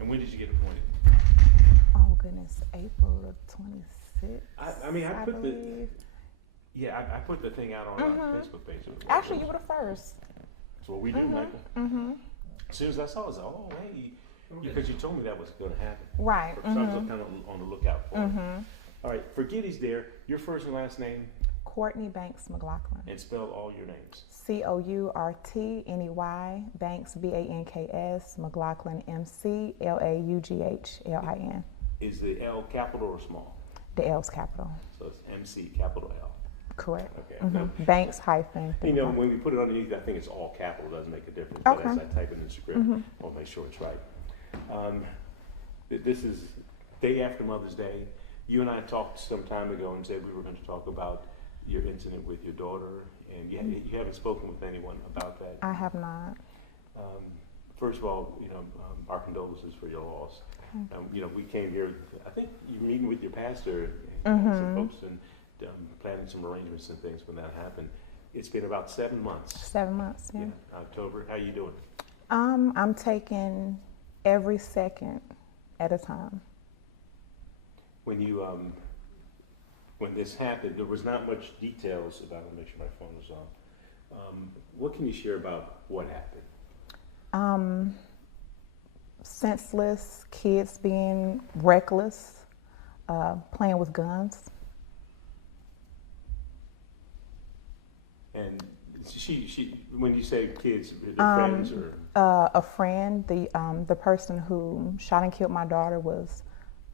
And when did you get appointed? Oh goodness, April the 26th. I put believe. I put the thing out on our Facebook page. Actually, you were the first. That's what we do, Michael. As soon as I saw it, I was like, oh, hey, because you told me that was going to happen. Right. So I was kind of on the lookout for it. All right, for Giddy's there, your first and last name? Courtney Banks-McLaughlin. And spell all your names. Courtney, Banks, Banks, McLaughlin, McLaughlin. Is the L capital or small? The L's capital. So it's MC capital L. Correct. Okay. Now, Banks hyphen. when we put it underneath, I think it's all capital. It doesn't make a difference. Okay. But as I type it in the script, I'll make sure it's right. This is day after Mother's Day. You and I talked some time ago and said we were going to talk about your incident with your daughter, and you haven't spoken with anyone about that. I have not. First of all, our condolences for your loss. We came here. I think you're meeting with your pastor and some folks and planning some arrangements and things when that happened. It's been about 7 months. 7 months. Yeah. October. How you doing? I'm taking every second at a time. When you when this happened, there was not much details about it. Make sure my phone is on. What can you share about what happened? Senseless, kids being reckless, playing with guns. And she when you say kids, friends or? A friend, the person who shot and killed my daughter was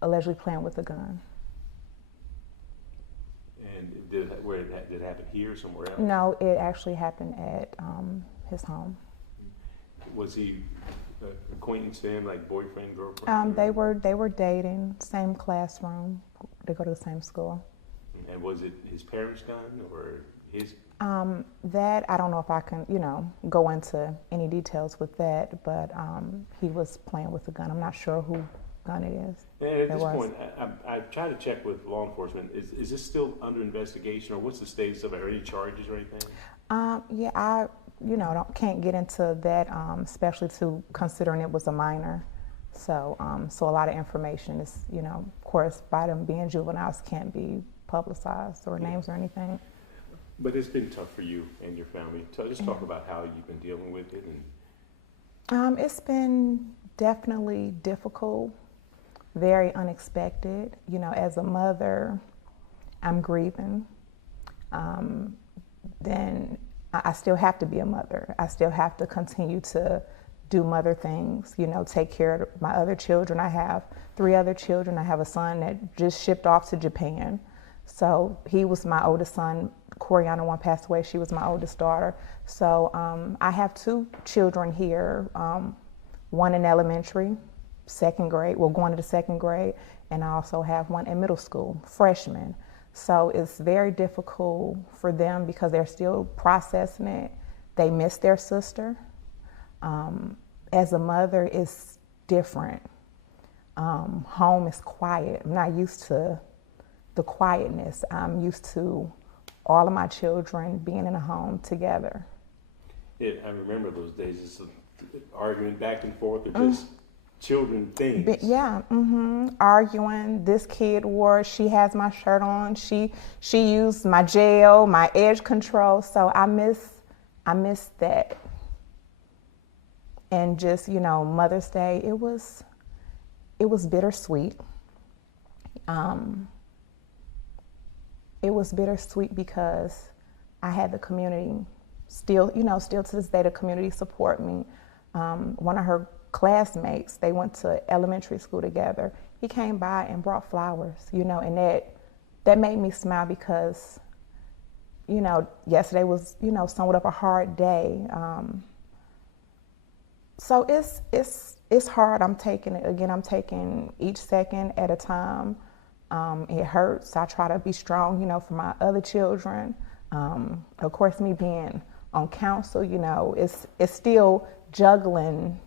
allegedly playing with a gun. And did it happen here, somewhere else? No, it actually happened at his home. Was he acquaintance to him, like boyfriend, girlfriend? They were dating, same classroom. They go to the same school. And was it his parents' gun or his? That I don't know if I can, go into any details with that, but he was playing with a gun. I'm not sure who gun it is. And at this point, I tried to check with law enforcement. Is this still under investigation, or what's the status of it? Are any charges or anything? I can't get into that, especially to considering it was a minor. So a lot of information is, of course, by them being juveniles, can't be publicized or names or anything. But it's been tough for you and your family. So just talk about how you've been dealing with it. It's been definitely difficult, very unexpected. As a mother, I'm grieving. Then I still have to be a mother. I still have to continue to do mother things, take care of my other children. I have 3 other children. I have a son that just shipped off to Japan. So he was my oldest son. Coriana, one passed away. She was my oldest daughter. So I have 2 children here, one in elementary, 2nd grade, going to the 2nd grade, and I also have one in middle school, freshman. So it's very difficult for them because they're still processing it. They miss their sister. As a mother, it's different. Home is quiet. I'm not used to the quietness. I'm used to all of my children being in a home together. Yeah, I remember those days. It's arguing back and forth, or just children things. Yeah, arguing. This kid she has my shirt on. She used my gel, my edge control. So I miss that. And just, Mother's Day, it was bittersweet. It was bittersweet because I had the community still to this day, the community support me. One of her classmates, they went to elementary school together. He came by and brought flowers, and that made me smile because, yesterday was, somewhat of a hard day. So it's hard. I'm taking each second at a time. It hurts. I try to be strong, for my other children. Of course, me being on council, it's still juggling,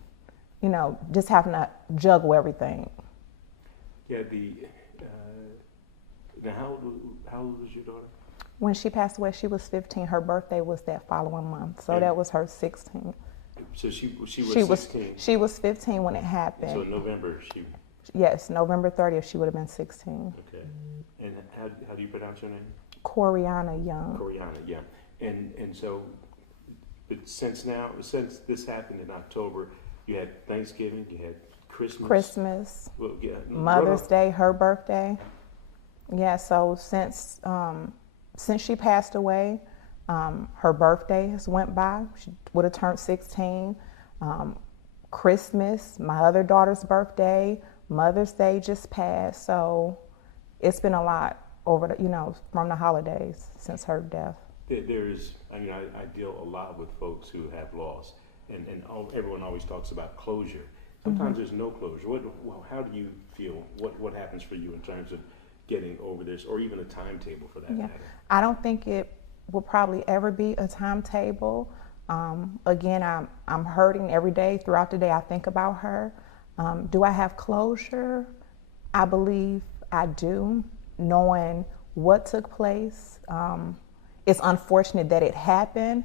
just having to juggle everything. Yeah. Now, how old was your daughter? When she passed away, she was 15. Her birthday was that following month, so that was her 16th. So she was She 16. she was 15 when it happened. So in November Yes, November 30th, she would have been 16. Okay. And how do you pronounce her name? Coriana Young. Coriana, yeah. And so, but since this happened in October, you had Thanksgiving, you had Christmas. Well, yeah, Mother's Day, her birthday. Yeah, so since she passed away, her birthday has went by. She would have turned 16. Christmas, my other daughter's birthday, Mother's Day just passed. So it's been a lot over from the holidays since her death. I deal a lot with folks who have lost, and everyone always talks about closure. Sometimes there's no closure. How do you feel? What happens for you in terms of getting over this, or even a timetable for that matter? I don't think it will probably ever be a timetable. Again, I'm hurting every day. Throughout the day, I think about her. Do I have closure? I believe I do, knowing what took place. It's unfortunate that it happened,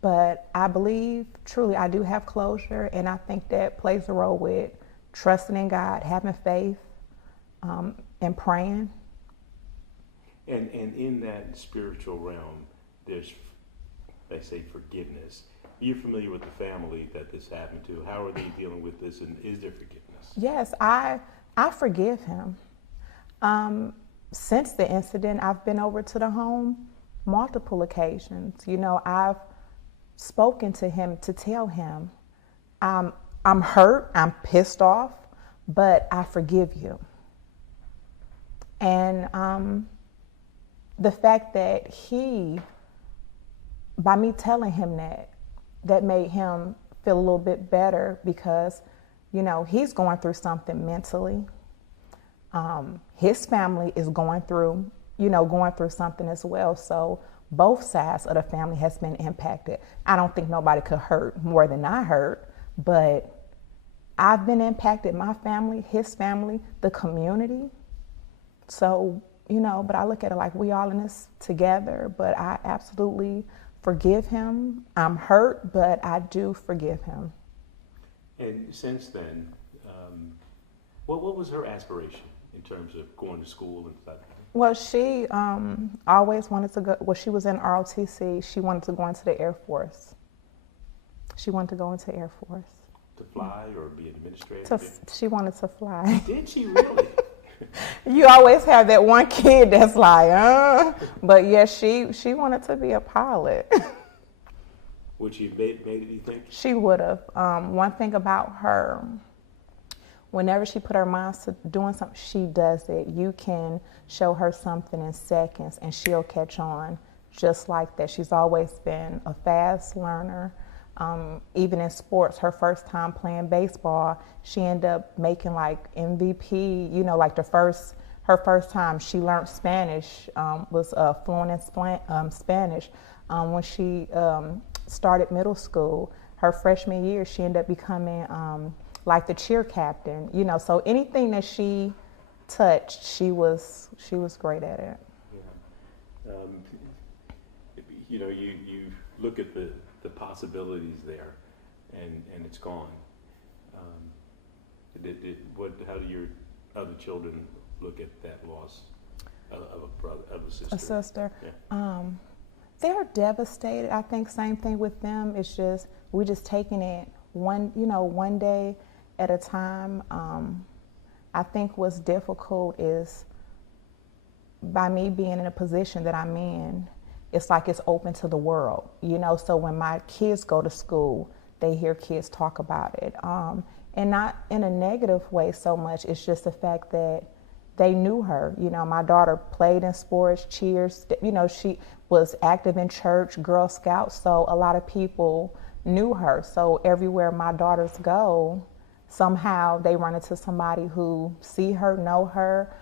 but I believe truly I do have closure, and I think that plays a role with trusting in God, having faith, and praying. And in that spiritual realm, there's, they say, forgiveness. Are you familiar with the family that this happened to? How are they dealing with this, and is there forgiveness? Yes, I forgive him. Since the incident, I've been over to the home multiple occasions. I've spoken to him to tell him, I'm hurt, I'm pissed off, but I forgive you. And the fact that by me telling him that made him feel a little bit better, because, he's going through something mentally. His family is going through something as well. So both sides of the family has been impacted. I don't think nobody could hurt more than I hurt, but I've been impacted, my family, his family, the community. So, but I look at it like we all in this together, but I absolutely forgive him. I'm hurt, but I do forgive him. And since then, what was her aspiration in terms of going to school and stuff? Well, she always wanted to go. Well, she was in ROTC. She wanted to go into the Air Force. She wanted to go into Air Force. To fly or be an administrator? She wanted to fly. Did she really? You always have that one kid that's like, But yes, she wanted to be a pilot. Would she have made it, you think? She would have. One thing about her, whenever she put her mind to doing something, she does it. You can show her something in seconds and she'll catch on just like that. She's always been a fast learner. Even in sports, her first time playing baseball, she ended up making like MVP, like her first time she learned Spanish, was fluent in Spanish. When she started middle school, her freshman year, she ended up becoming like the cheer captain, so anything that she touched, she was great at it. Yeah. You look at the possibilities there, and it's gone. How do your other children look at that loss of a brother, of a sister? A sister. Yeah. They're devastated. I think same thing with them. It's just we're just taking it one day at a time. I think what's difficult is by me being in a position that I'm in, it's like it's open to the world, so when my kids go to school, they hear kids talk about it. And not in a negative way so much, it's just the fact that they knew her. My daughter played in sports, cheers, she was active in church, Girl Scouts, so a lot of people knew her. So everywhere my daughters go, somehow they run into somebody who see her, know her.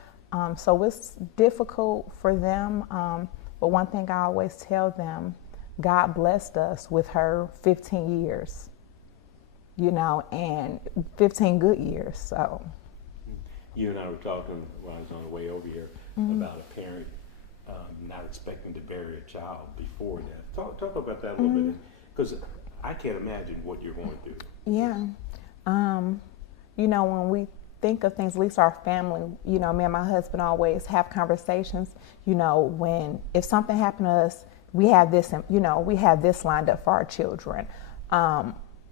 So it's difficult for them. But one thing I always tell them, God blessed us with her 15 years, and 15 good years, so. You and I were talking when I was on the way over here about a parent not expecting to bury a child before death. Talk about that a little bit, because I can't imagine what you're going through. Yeah. You know, when we think of things, at least our family, you know, me and my husband always have conversations, you know, if something happened to us, we have this, you know, we have this lined up for our children.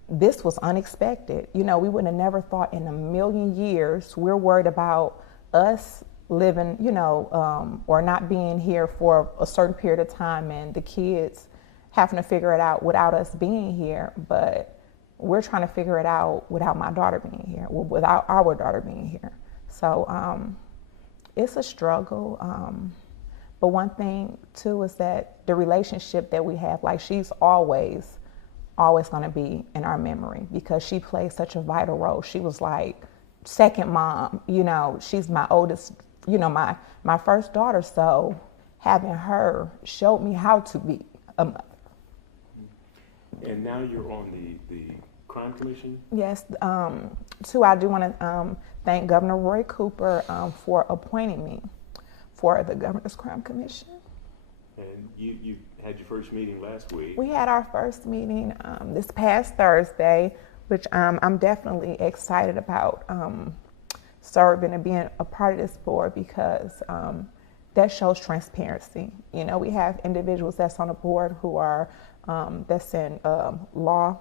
This was unexpected. You know, we would have never thought in a million years we're worried about us living, you know, or not being here for a certain period of time and the kids having to figure it out without us being here. But we're trying to figure it out without my daughter being here, without our daughter being here. So it's a struggle. But one thing too is that the relationship that we have, like she's always going to be in our memory because she played such a vital role. She was like second mom, you know, she's my oldest, you know, my first daughter. So having her showed me how to be a mother. And now you're on the Crime Commission? Yes, too, I do want to thank Governor Roy Cooper for appointing me for the Governor's Crime Commission. And you had your first meeting last week. We had our first meeting this past Thursday, which I'm definitely excited about serving and being a part of this board because that shows transparency. You know, we have individuals that's on the board who are that's in law,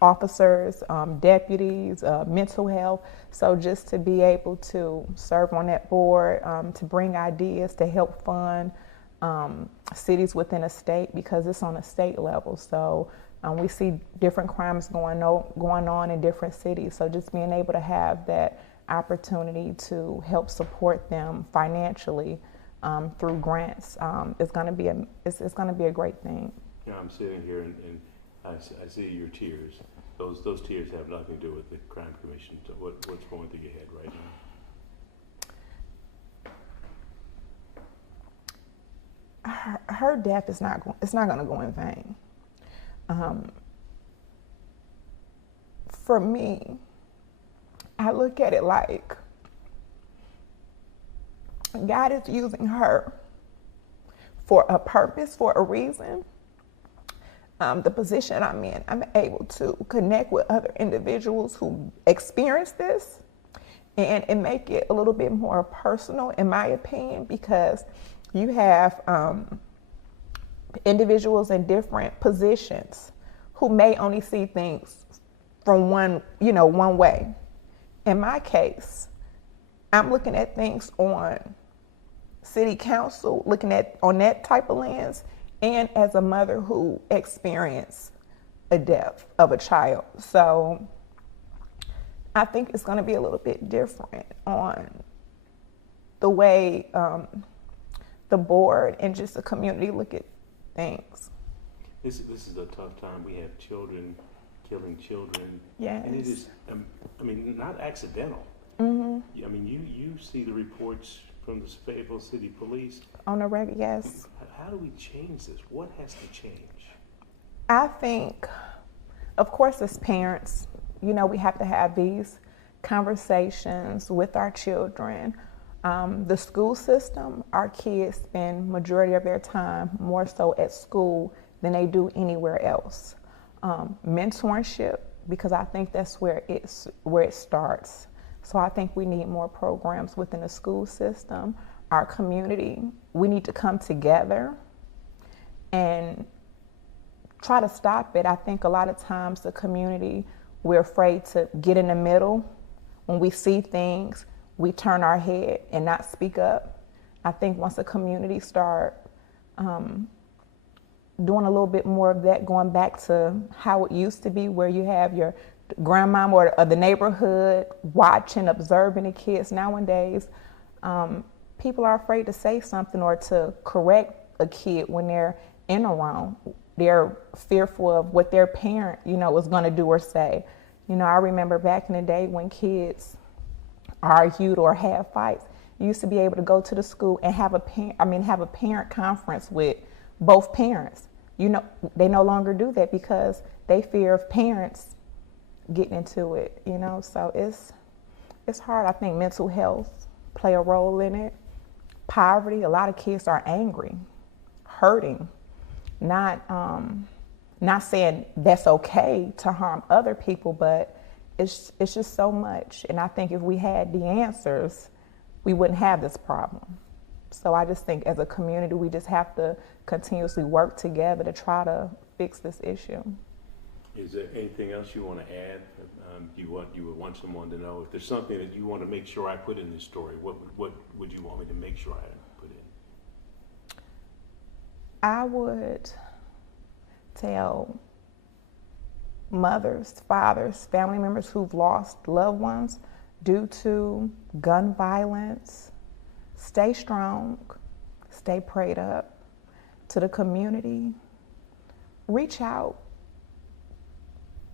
officers, deputies, mental health. So just to be able to serve on that board, to bring ideas, to help fund cities within a state because it's on a state level. So we see different crimes going on in different cities. So just being able to have that opportunity to help support them financially through grants is going to be it's going to be a great thing. Yeah, I'm sitting here and I see your tears. Those tears have nothing to do with the Crime Commission. So what's going through your head right now? Her death is not going to go in vain. For me, I look at it like God is using her for a purpose, for a reason. The position I'm in, I'm able to connect with other individuals who experience this and make it a little bit more personal, in my opinion, because you have individuals in different positions who may only see things from one way. In my case, I'm looking at things on city council, looking at on that type of lens, and as a mother who experienced a death of a child. So I think it's going to be a little bit different on the way the board and just the community look at things. This is a tough time. We have children killing children. Yes. And it is, I mean, not accidental. Mm-hmm. I mean, you see the reports from the Fayetteville City Police. On a regular, yes. How do we change this? What has to change? I think, of course, as parents, you know, we have to have these conversations with our children. The school system, our kids spend majority of their time more so at school than they do anywhere else. Mentorship, because I think that's where it starts. So I think we need more programs within the school system. Our community, we need to come together and try to stop it. I think a lot of times the community, we're afraid to get in the middle. When we see things, we turn our head and not speak up. I think once the community start doing a little bit more of that, going back to how it used to be, where you have your grandmama or the neighborhood watching, observing the kids. Nowadays, people are afraid to say something or to correct a kid when they're in a wrong. They're fearful of what their parent, is going to do or say. I remember back in the day when kids argued or had fights, you used to be able to go to the school and have a parent conference with both parents. They no longer do that because they fear of parents getting into it, so it's hard. I think mental health play a role in it. Poverty, a lot of kids are angry, hurting, not Not saying that's okay to harm other people, but it's just so much. And I think if we had the answers, we wouldn't have this problem. So I just think as a community, we just have to continuously work together to try to fix this issue. Is there anything else you want to add? You would want someone to know if there's something that you want to make sure I put in this story. What would you want me to make sure I put in? I would tell mothers, fathers, family members who've lost loved ones due to gun violence, stay strong, stay prayed up. To the community, reach out,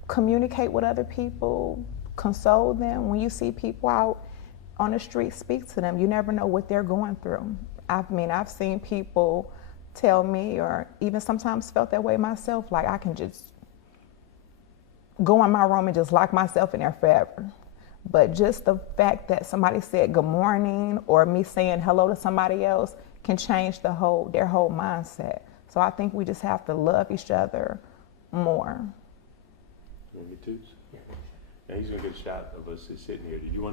communicate with other people, console them. When you see people out on the street, speak to them. You never know what they're going through. I've seen people tell me, or even sometimes felt that way myself, like I can just go in my room and just lock myself in there forever. But just the fact that somebody said good morning or me saying hello to somebody else can change their whole mindset. So I think we just have to love each other more. You want to get Toots? Yeah. Now he's going to get a shot of us sitting here. Did you want to get